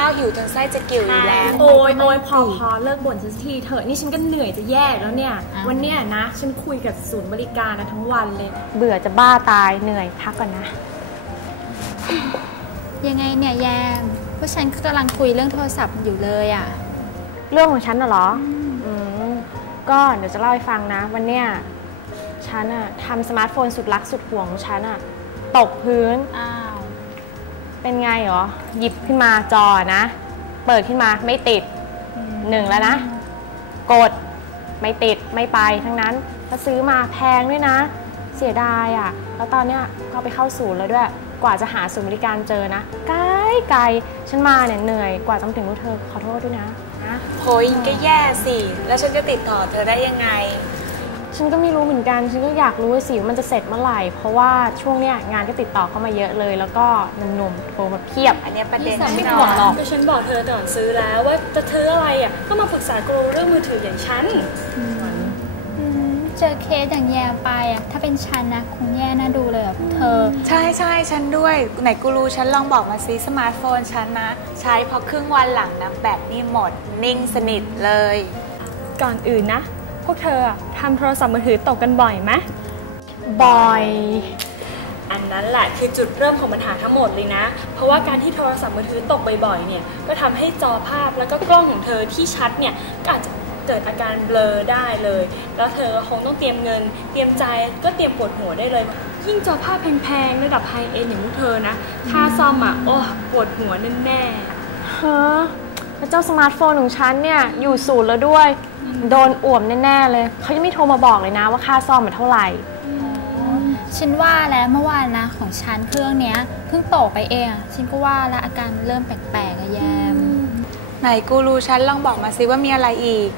าวหิวจนไส้จะกิ่วอยู่แล้วโอ้ยพอเลิกบ่นสักทีเถอะนี่ฉันก็เหนื่อยจะแย่แล้วเนี่ยวันเนี้ยนะฉันคุยกับศูนย์บริการนะทั้งวันเลยเบื่อจะบ้าตายเหนื่อยพักก่อนนะยังไงเนี่ยแยมว่าฉันกำลังคุยเรื่องโทรศัพท์อยู่เลยอะเรื่องของฉันน่ะเหรอก็เดี๋ยวจะเล่าให้ฟังนะวันเนี้ยฉันอะทำสมาร์ทโฟนสุดรักสุดห่วงของฉันอะตกพื้นเป็นไงเหรอหยิบขึ้นมาจอนะเปิดขึ้นมาไม่ติด1แล้วนะกดไม่ติดไม่ไปทั้งนั้นถ้าซื้อมาแพงด้วยนะเสียดายอะแล้วตอนเนี้ยก็ไปเข้าศูนย์แล้วด้วยกว่าจะหาศูนย์บริการเจอนะไกลฉันมาเนี่ยเหนื่อยกว่าจะมาถึงรู้เธอขอโทษด้วยนะโหยก็แย่สิแล้วฉันจะติดต่อเธอได้ยังไงฉันก็ไม่รู้เหมือนกันฉันก็อยากรู้สิว่ามันจะเสร็จเมื่อไหร่เพราะว่าช่วงเนี้ยงานก็ติดต่อเข้ามาเยอะเลยแล้วก็หนุ่มๆโทรมาเพียบอันนี้ประเด็นไม่ห่วงหรอกฉันบอกเธอก่อนซื้อแล้วว่าจะซื้ออะไรอ่ะก็มาปรึกษากูเรื่องมือถืออย่างฉันเจอเคสอย่างแย่ไปอ่ะถ้าเป็นฉันนะคงแย่น่าดูเลยอ่ะเธอใช่ฉันด้วยไหนกูรู้ฉันลองบอกมาซิสมาร์ทโฟนฉันนะใช้พอครึ่งวันหลังนะแบตนี่หมดนิ่งสนิทเลยก่อนอื่นนะพวกเธอทำโทรศัพท์มือถือตกกันบ่อยไหมบ่อยอันนั้นแหละคือจุดเริ่มของปัญหาทั้งหมดเลยนะเพราะว่าการที่โทรศัพท์มือถือตกบ่อยๆเนี่ยก็ทำให้จอภาพแล้วก็กล้องของเธอที่ชัดเนี่ยก็อาจจะเกิดอาการเบลอได้เลยแล้วเธอคงต้องเตรียมเงินเตรียมใจก็เตรียมปวดหัวได้เลยยิ่งจอภาพแพงๆระดับไฮเอ็นอย่างพวกเธอนะค่าซ่อมโอ้ปวดหัวแน่ๆฮะแล้วเจ้าสมาร์ทโฟนของฉันเนี่ยอยู่ศูนย์แล้วด้วยโดนอ่วมแน่ๆเลยเขายังไม่โทรมาบอกเลยนะว่าค่าซ่อมมันเท่าไหร่ฉันว่าแล้วเมื่อวานนะของฉันเครื่องเนี้ยเพิ่งตกไปเองฉันก็ว่าแล้วอาการเริ่มแปลกๆอะแยมไหนกูรู้ฉันลองบอกมาซิว่ามีอะไรอีก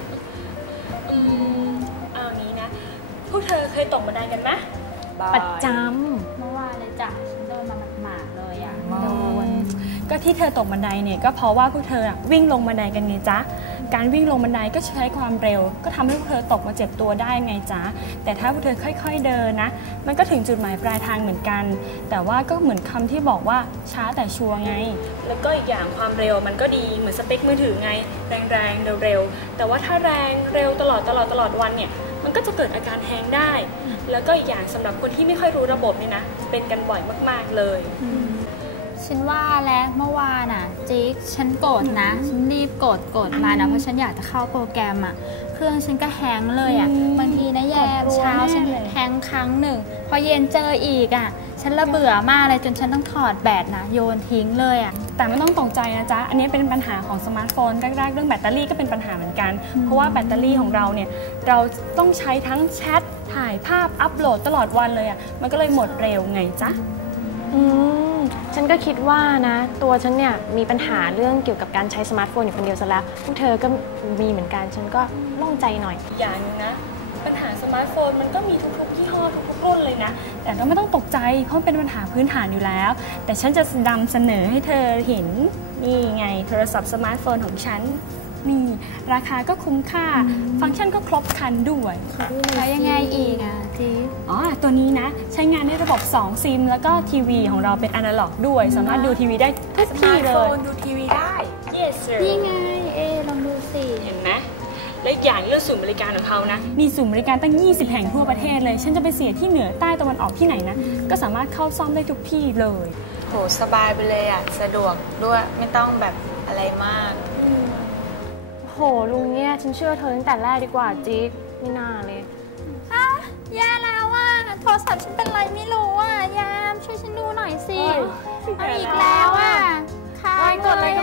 เอางี้นะพวกเธอเคยตกบันไดกันไหมประจำเมื่อวานเลยจ้ะฉันโดนมาหมาดๆเลยอะโดนก็ที่เธอตกบันไดเนี่ยก็เพราะว่าพวกเธอวิ่งลงบันไดกันไงจ๊ะการวิ่งลงบันไดก็ใช้ความเร็วก็ทำให้พวกเธอตกมาเจ็บตัวได้ไงจ๊ะแต่ถ้าพวกเธอค่อยๆเดินนะมันก็ถึงจุดหมายปลายทางเหมือนกันแต่ว่าก็เหมือนคำที่บอกว่าช้าแต่ชัวร์ไงแล้วก็อีกอย่างความเร็วมันก็ดีเหมือนสเปคมือถือไงแรงๆเร็วๆแต่ว่าถ้าแรงเร็วตลอดวันเนี่ยมันก็จะเกิดอาการแฮงได้แล้วก็อีกอย่างสำหรับคนที่ไม่ค่อยรู้ระบบเนี่ยนะเป็นกันบ่อยมากๆเลยฉันว่าแล้วเมื่อวานจิ๊กฉันโกรธนะฉันรีบกดมานะเพราะฉันอยากจะเข้าโปรแกรมเครื่องฉันก็แฮงเลยบางทีนะแย่เช้าฉันแฮงครั้งหนึ่งพอเย็นเจออีกฉันละเบื่อมากเลยจนฉันต้องถอดแบตนะโยนทิ้งเลยแต่ไม่ต้องตกใจนะจ๊ะอันนี้เป็นปัญหาของสมาร์ทโฟนแรกๆเรื่องแบตเตอรี่ก็เป็นปัญหาเหมือนกันเพราะว่าแบตเตอรี่ของเราเนี่ยเราต้องใช้ทั้งแชทถ่ายภาพอัปโหลดตลอดวันเลยมันก็เลยหมดเร็วไงจ๊ะฉันก็คิดว่านะตัวฉันเนี่ยมีปัญหาเรื่องเกี่ยวกับการใช้สมาร์ทโฟนอยู่คนเดียวซะแล้วพวกเธอก็มีเหมือนกันฉันก็โล่งใจหน่อยอย่างนึงนะปัญหาสมาร์ทโฟนมันก็มีทุกๆยี่ห้อทุกๆรุ่นเลยนะแต่ก็ไม่ต้องตกใจเพราะเป็นปัญหาพื้นฐานอยู่แล้วแต่ฉันจะนำเสนอให้เธอเห็นนี่ไงโทรศัพท์สมาร์ทโฟนของฉันนี่ราคาก็คุ้มค่าฟังก์ชันก็ครบครันด้วยแล้วยังไงอีกจีตัวนี้นะใช้งานในระบบ2ซิมแล้วก็ทีวีของเราเป็นอนาล็อกด้วยสามารถดูทีวีได้ทุกที่เลยดูทีวีได้ yes sir นี่ไงลองดูสิเห็นไหมและอย่างเรื่องศูนย์บริการของเขานะมีศูนย์บริการตั้ง20แห่งทั่วประเทศเลยฉันจะไปเสียที่เหนือใต้ตะวันออกที่ไหนนะก็สามารถเข้าซ่อมได้ทุกที่เลยโหสบายไปเลยสะดวกด้วยไม่ต้องแบบอะไรมากโหลุงเนี่ยฉันเชื่อเธอตั้งแต่แรกดีกว่าจิ๊กไม่น่าเลยแย่แล้วโทรศัพท์ฉันเป็นไรไม่รู้ยามช่วยฉันดูหน่อยสิเอาอีกแล้วค้างเลย